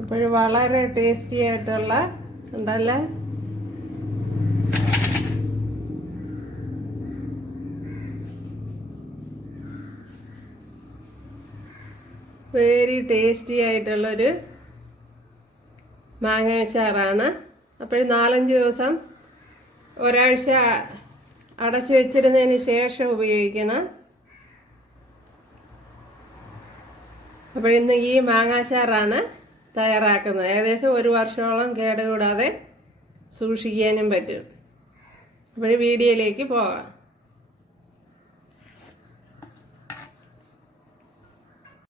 അപ്പോൾ വളരെ ടേസ്റ്റി ആയിട്ടുള്ള ഉണ്ടല്ലേ? വെരി ടേസ്റ്റി ആയിട്ടുള്ളൊരു മാങ്ങ അച്ചാറാണ് അപ്പോൾ നാലഞ്ച് ദിവസം ഒരാഴ്ച അടച്ചു വെച്ചിരുന്നതിന് ശേഷം ഉപയോഗിക്കണം. അപ്പോൾ ഇന്ന് ഈ മാങ്ങാച്ചാറാണ്. തയ്യാറാക്കുന്നത്. ഏകദേശം ഒരു വർഷമോളം കേടുകൂടാതെ സൂക്ഷിക്കാനും പറ്റും. അപ്പോൾ വീഡിയോയിലേക്ക് പോകാം.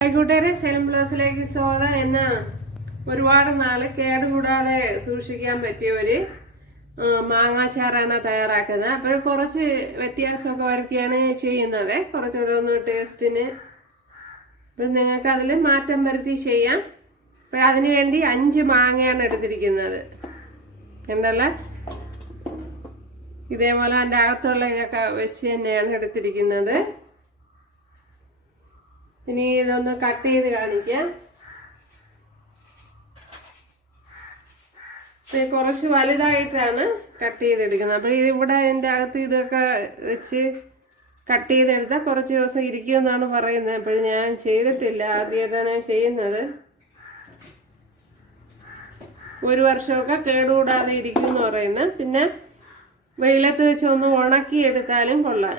കൂട്ടുകാരെ സെലം ബ്ലൗസിലേക്ക് സ്വാഗതം. എന്ന ഒരുപാട് നാൾ കേടുകൂടാതെ സൂക്ഷിക്കാൻ പറ്റിയ ഒരു മാങ്ങാച്ചാറാണ് തയ്യാറാക്കുന്നത്. അപ്പോൾ കുറച്ച് വ്യത്യാസമൊക്കെ വരുത്തിയാണ് ചെയ്യുന്നത്. കുറച്ചുകൂടെ ഒന്ന് ടേസ്റ്റിന് അപ്പം നിങ്ങൾക്ക് അതിൽ മാറ്റം വരുത്തി ചെയ്യാം. അപ്പോൾ അതിന് വേണ്ടി അഞ്ച് മാങ്ങയാണ് എടുത്തിരിക്കുന്നത്. എന്തല്ല ഇതേപോലെ അതിന്റെ അകത്തുള്ളതൊക്കെ വെച്ച് തന്നെയാണ് എടുത്തിരിക്കുന്നത്. ഇനി ഇതൊന്ന് കട്ട് ചെയ്ത് കാണിക്കാം. കുറച്ച് വലുതായിട്ടാണ് കട്ട് ചെയ്തെടുക്കുന്നത്. അപ്പോൾ ഇതിവിടെ അതിന്റെ അകത്ത് ഇതൊക്കെ വെച്ച് കട്ട് ചെയ്തെടുത്താൽ കുറച്ച് ദിവസം ഇരിക്കുമെന്നാണ് പറയുന്നത്. അപ്പോൾ ഞാൻ ചെയ്തിട്ടില്ല ആദ്യമായിട്ടാണ് ചെയ്യുന്നത്. ഒരു വർഷമൊക്കെ കേടുകൂടാതെ ഇരിക്കും എന്ന് പറയുന്നത്. പിന്നെ വെയിലത്ത് വെച്ച് ഒന്ന് ഉണക്കി എടുത്താലും കൊള്ളാം.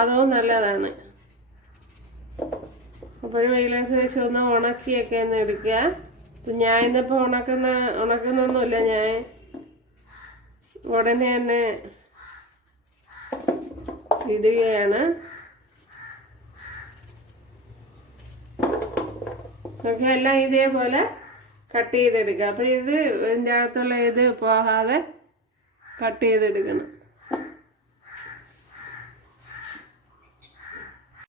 അതും നല്ലതാണ്. അപ്പോൾ വെയിലത്ത് വെച്ച് ഒന്ന് ഉണക്കിയൊക്കെ ഒന്ന് എടുക്കുക. ഞാൻ ഇന്നിപ്പോൾ ഉണക്കുന്ന ഉണക്കുന്നൊന്നുമില്ല. ഞാൻ ഉടനെ തന്നെ ഇടുകയാണ്. നമുക്ക് എല്ലാം ഇതേപോലെ കട്ട് ചെയ്തെടുക്കുക അപ്പോൾ ഇത് ഇതിന്റെ അകത്തുള്ള ഇത് പോകാതെ കട്ട് ചെയ്തെടുക്കണം.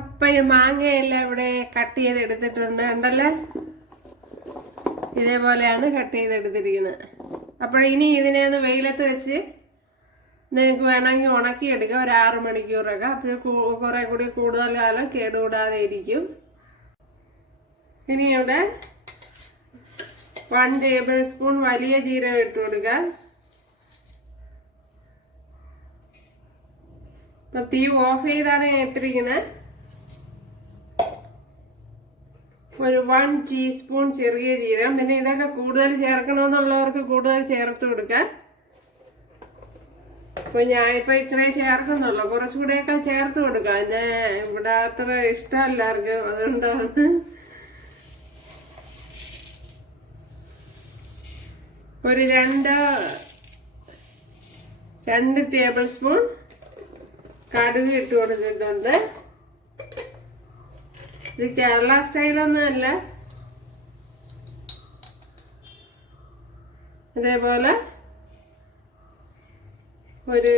അപ്പോഴും മാങ്ങയെല്ലാം ഇവിടെ കട്ട് ചെയ്തെടുത്തിട്ടുണ്ട്. ഉണ്ടല്ലേ ഇതേപോലെയാണ് കട്ട് ചെയ്തെടുത്തിരിക്കുന്നത്. അപ്പോഴിനി ഇതിനെ ഒന്ന് വെയിലത്ത് വെച്ച് നിങ്ങൾക്ക് വേണമെങ്കിൽ ഉണക്കിയെടുക്കുക ഒരു ആറ് മണിക്കൂറൊക്കെ. അപ്പോൾ കുറേ കൂടി കൂടുതൽ കാലം കേടുകൂടാതെ ഇരിക്കും. ഇനി ഇവിടെ വൺ ടേബിൾ സ്പൂൺ വലിയ ജീരകം ഇട്ട് കൊടുക്കുക ഇപ്പൊ തീ ഓഫ് ചെയ്താണ് ഇട്ടിരിക്കുന്നത് ഒരു വൺ ടീസ്പൂൺ ചെറിയ ജീരകം. പിന്നെ ഇതൊക്കെ കൂടുതൽ ചേർക്കണമെന്നുള്ളവർക്ക് കൂടുതൽ ചേർത്ത് കൊടുക്കാം. അപ്പൊ ഞാൻ ഇപ്പൊ ഇത്രേ ചേർക്കുന്നുള്ളൂ. കുറച്ചുകൂടെയൊക്കെ ചേർത്ത് കൊടുക്കാം. എന്നെ ഇവിടെ അത്ര ഇഷ്ടമല്ല എല്ലാവർക്കും അതുകൊണ്ടാണ് ഒരു രണ്ട് രണ്ട് ടേബിൾ സ്പൂൺ കടുക് ഇട്ട് കൊടുത്തിട്ടുണ്ട്. ഇത് കേരള സ്റ്റൈലൊന്നും അല്ല. ഇതേപോലെ ഒരു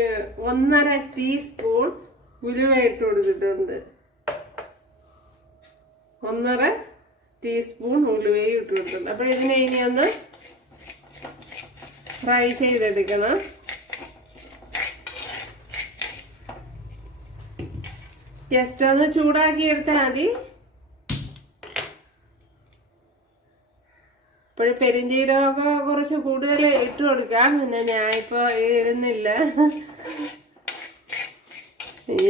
ഒന്നര ടീസ്പൂൺ ഉലുവ ഇട്ട് കൊടുത്തിട്ടുണ്ട്. ഒന്നര ടീസ്പൂൺ ഉലുവയും ഇട്ട് കൊടുത്തിട്ടുണ്ട്. അപ്പോൾ ഇതിനെ ഇനി ഒന്ന് ഫ്രൈ ചെയ്തെടുക്കണം. ജസ്റ്റ് ഒന്ന് ചൂടാക്കി എടുത്താൽ മതി. ഇപ്പോഴും പെരിഞ്ചീരകമൊക്കെ കുറച്ച് കൂടുതൽ ഇട്ട് കൊടുക്കാം. പിന്നെ ഞാനിപ്പോൾ ഇടുന്നില്ല.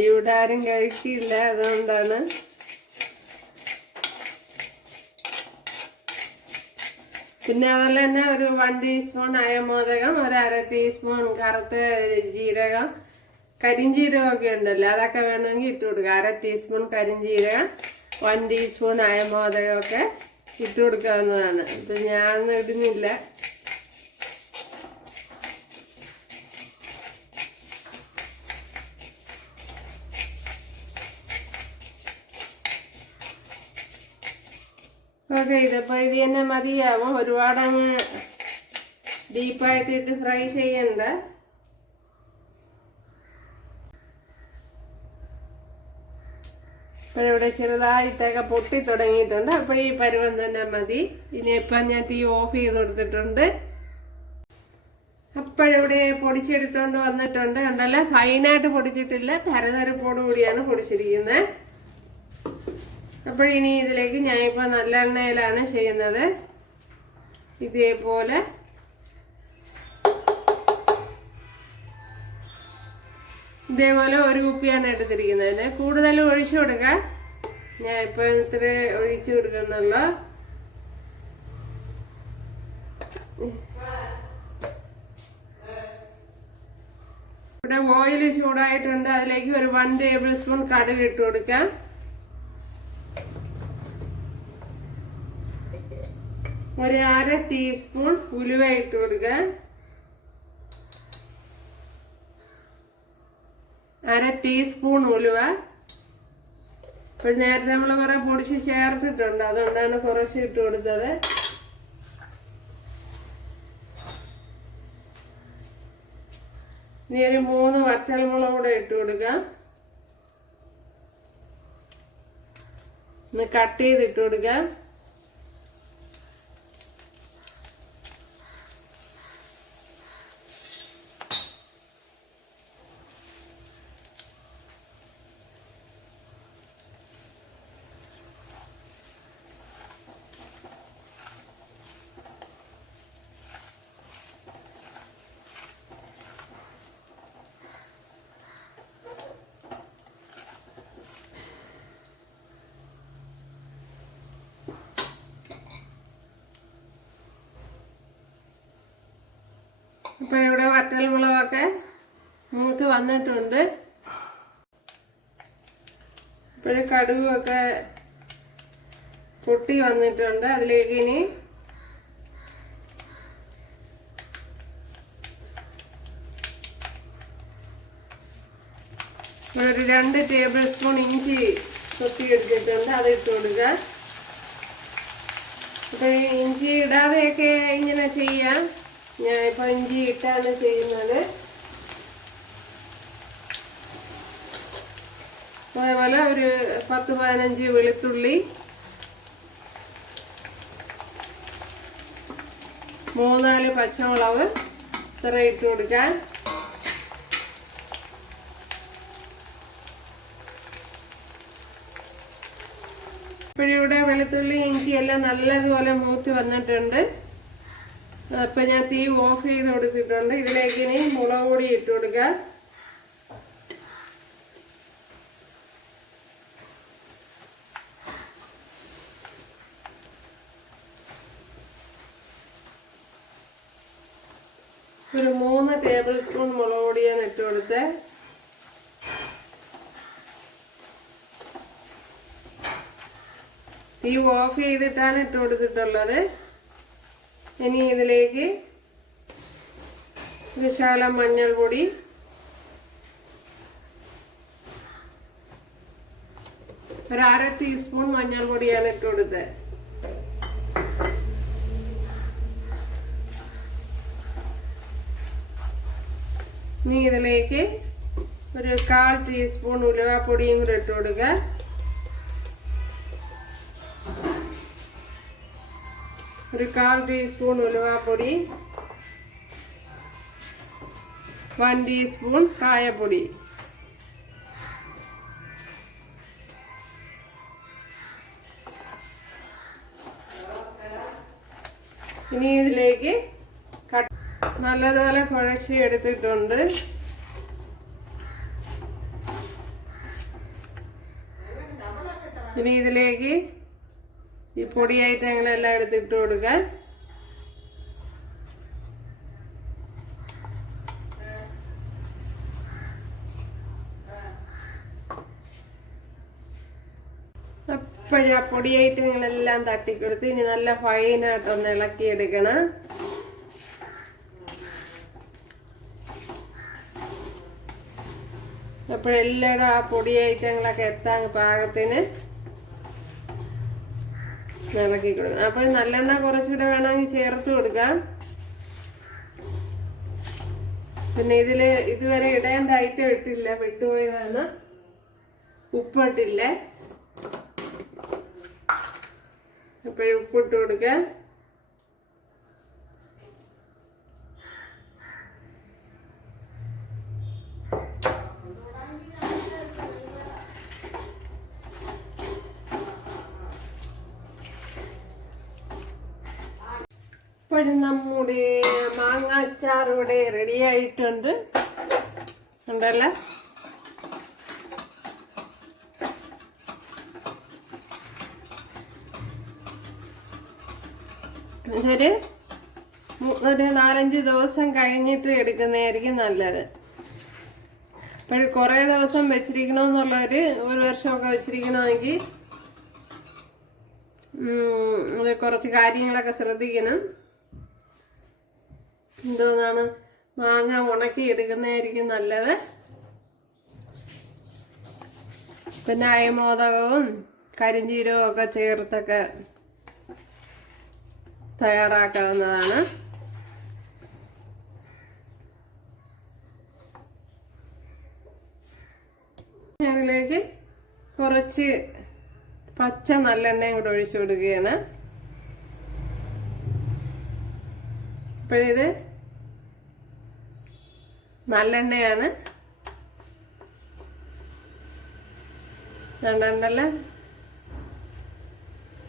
ഇവിടെ ആരും കഴിക്കില്ല അതുകൊണ്ടാണ്. പിന്നെ അതുപോലെ തന്നെ ഒരു വൺ ടീസ്പൂൺ അയമോദകം ഒരു അര ടീസ്പൂൺ കറുത്ത ജീരകം കരിഞ്ജീരകമൊക്കെ ഉണ്ടല്ലോ അതൊക്കെ വേണമെങ്കിൽ ഇട്ട് കൊടുക്കുക അര ടീസ്പൂൺ കരിഞ്ജീരകം വൺ ടീസ്പൂൺ അയമോദകമൊക്കെ ഇട്ട് കൊടുക്കാവുന്നതാണ്. ഇപ്പം ഞാൻ ഇടുന്നില്ല. ഓക്കെ ഇതിപ്പോൾ ഇത് തന്നെ മതിയാവും. ഒരുപാട് അങ്ങ് ഡീപ്പായിട്ടിട്ട് ഫ്രൈ ചെയ്യണ്ട. അപ്പോൾ ഇവിടെ ചെറുതായിട്ടൊക്കെ പൊട്ടി തുടങ്ങിയിട്ടുണ്ട്. അപ്പോൾ ഈ പരുവം തന്നെ മതി. ഇനിയിപ്പം ഞാൻ തീ ഓഫ് ചെയ്ത് കൊടുത്തിട്ടുണ്ട്. അപ്പോഴിവിടെ പൊടിച്ചെടുത്തോണ്ട് വന്നിട്ടുണ്ട്. ഉണ്ടല്ലോ ഫൈനായിട്ട് പൊടിച്ചിട്ടില്ല. തരതരപ്പോടുകൂടിയാണ് പൊടിച്ചിരിക്കുന്നത് അപ്പോൾ ഇനി ഇതിലേക്ക് ഞാൻ ഇപ്പോൾ നല്ലെണ്ണയിലാണ് ചെയ്യുന്നത്. ഇതേപോലെ. ഇതേപോലെ ഒരു കുപ്പിയാണ് എടുത്തിരിക്കുന്നത്. കൂടുതൽ ഒഴിച്ചു കൊടുക്കാം. ഞാൻ ഇപ്പോൾ ഇത്ര ഒഴിച്ചു കൊടുക്കുന്നുള്ളൂ. ഇവിടെ ഓയിൽ ചൂടായിട്ടുണ്ട്. അതിലേക്ക് ഒരു വൺ ടേബിൾ സ്പൂൺ കടുക് ഇട്ട് കൊടുക്കാം. ഒരു അര ടീസ്പൂൺ ഉലുവ ഇട്ട് കൊടുക്കുക അര ടീസ്പൂൺ ഉലുവ. ഇപ്പോൾ നേരത്തെ നമ്മൾ കുറെ പൊടിച്ച് ചേർത്തിട്ടുണ്ട്. അതുകൊണ്ടാണ് കുറച്ച് ഇട്ട് കൊടുത്തത്. ഇനി ഒരു മൂന്ന് വറ്റൽമുളക് കൂടെ ഇട്ട് കൊടുക്കുക ഒന്ന് കട്ട് ചെയ്തിട്ട് കൊടുക്കാം. ഇപ്പൊ ഇവിടെ വറ്റൽ മുളകൊക്കെ നമുക്ക് വന്നിട്ടുണ്ട്. ഇപ്പോഴ് കടുവൊക്കെ പൊട്ടി വന്നിട്ടുണ്ട് അതിലേക്ക് ഇനി ഒരു രണ്ട് ടേബിൾ സ്പൂൺ ഇഞ്ചി കൊത്തി എടുത്തിട്ടുണ്ട് അത് ഇട്ട് കൊടുക്കുക അപ്പൊ ഇഞ്ചി ഇടാതെയൊക്കെ ഇങ്ങനെ ചെയ്യാം. ഇപ്പൊ ഇഞ്ചി ഇട്ടാണ് ചെയ്യുന്നത്. അതേപോലെ ഒരു പത്ത് പതിനഞ്ച് വെളുത്തുള്ളി മൂന്നാൽ പച്ചമുളക് ഇത്ര ഇട്ട് കൊടുക്കാൻ. ഇപ്പോഴിവിടെ വെളുത്തുള്ളി ഇഞ്ചി എല്ലാം നല്ലതുപോലെ മൂത്ത് വന്നിട്ടുണ്ട്. അപ്പൊ ഞാൻ തീ ഓഫ് ചെയ്ത് കൊടുത്തിട്ടുണ്ട്. ഇതിലേക്ക് ഇനി മുളക് പൊടി ഇട്ട് കൊടുക്കുക ഒരു മൂന്ന് ടേബിൾ സ്പൂൺ മുളക് പൊടിയാണ് ഇട്ട് കൊടുത്ത്. തീ ഓഫ് ചെയ്തിട്ടാണ് ഇട്ട് കൊടുത്തിട്ടുള്ളത്. ഇനി ഇതിലേക്ക് വിശാല മഞ്ഞൾപ്പൊടി ഒരു അര ടീസ്പൂൺ മഞ്ഞൾപ്പൊടിയാണ് ഇട്ട് കൊടുത്തത്. ഇനി ഇതിലേക്ക് ഒരു കാൽ ടീസ്പൂൺ ഉലുവാപ്പൊടിയും കൂടെ ഇട്ട് കൊടുക്കുക. ഒരു കാൽ ടീസ്പൂൺ ഉലുവാപ്പൊടി വൺ ടീസ്പൂൺ കായപ്പൊടി. ഇനി ഇതിലേക്ക് നല്ലതുപോലെ കുഴച്ച് എടുത്തിട്ടുണ്ട് ഇനി ഇതിലേക്ക് ഈ പൊടി എടുത്ത് എടുത്തിട്ട് കൊടുക്കാൻ അപ്പോഴാ പൊടിയായിട്ട് നിങ്ങളെല്ലാം തട്ടിക്കൊടുത്ത് ഇനി നല്ല ഫൈനായിട്ടൊന്ന് ഇളക്കിയെടുക്കണം. അപ്പോഴെല്ലാവരും ആ പൊടിയായിട്ട് ഞങ്ങളൊക്കെ എത്താൻ പാകത്തിന് ഇളക്കി കൊടുക്കണം. അപ്പോൾ നല്ലെണ്ണ കുറച്ചുകൂടെ വേണമെങ്കിൽ ചേർത്ത് കൊടുക്കാം. പിന്നെ ഇതിൽ ഇതുവരെ ഇടേണ്ട ഐറ്റം ഇട്ടില്ല വിട്ടുപോയതാണ് ഉപ്പിട്ടില്ല? അപ്പോഴും ഉപ്പിട്ട് കൊടുക്കാം. ഇപ്പോഴും നമ്മുടെ മാങ്ങാച്ചാർ റെഡി ആയിട്ടുണ്ട്. ഉണ്ടല്ലോ? ഇതൊരു ഒരു നാലഞ്ച് ദിവസം കഴിഞ്ഞിട്ട് എടുക്കുന്നതായിരിക്കും നല്ലത്. അപ്പോൾ കുറേ ദിവസം വെച്ചിരിക്കണമെന്നുള്ളവർ ഒരു വർഷമൊക്കെ വെച്ചിരിക്കണമെങ്കിൽ കുറച്ച് കാര്യങ്ങളൊക്കെ ശ്രദ്ധിക്കണം. എന്തോന്നാണ്? മാങ്ങ ഉണക്കി എടുക്കുന്നതായിരിക്കും നല്ലത്. പിന്നെ അയമോദകവും കരിഞ്ചീരവും ഒക്കെ ചേർത്തൊക്കെ തയ്യാറാക്കാവുന്നതാണ്. അതിലേക്ക് കുറച്ച് പച്ച നല്ലെണ്ണയും കൂടെ ഒഴിച്ചു കൊടുക്കുകയാണ്. ഇപ്പോഴിത് നല്ലെണ്ണയാണ്. രണ്ടെണ്ണല്ല?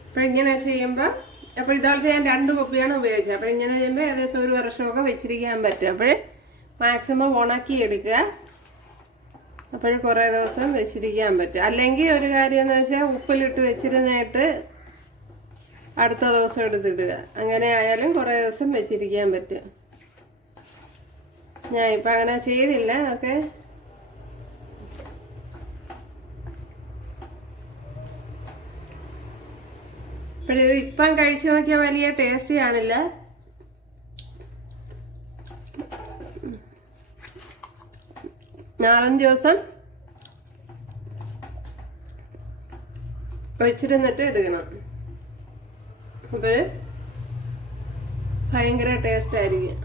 അപ്പൊ ഇങ്ങനെ ചെയ്യുമ്പോൾ അപ്പോൾ ഇതുപോലത്തെ ഞാൻ രണ്ട് കുപ്പിയാണ് ഉപയോഗിച്ചത്. അപ്പോൾ ഇങ്ങനെ ചെയ്യുമ്പോൾ ഏകദേശം ഒരു വർഷമൊക്കെ വെച്ചിരിക്കാൻ പറ്റും. അപ്പോൾ മാക്സിമം ഉണക്കി എടുക്കുക. അപ്പോൾ കുറേ ദിവസം വെച്ചിരിക്കാൻ പറ്റും. അല്ലെങ്കിൽ ഒരു കാര്യം എന്ന് വെച്ചാൽ ഉപ്പിലിട്ട് വെച്ചിരുന്നിട്ട് അടുത്ത ദിവസം എടുത്തിടുക. അങ്ങനെ ആയാലും കുറേ ദിവസം വെച്ചിരിക്കാൻ പറ്റും. ഇപ്പം അങ്ങനെ ചെയ്തില്ല ഓക്കെ. ഇപ്പം കഴിച്ചു നോക്കിയാൽ വലിയ ടേസ്റ്റി ആണില്ല. നാലഞ്ച് ദിവസം? ഒഴിച്ചിരുന്നിട്ട് എടുക്കണം. അപ്പോൾ ഭയങ്കര ടേസ്റ്റ് ആയിരിക്കും.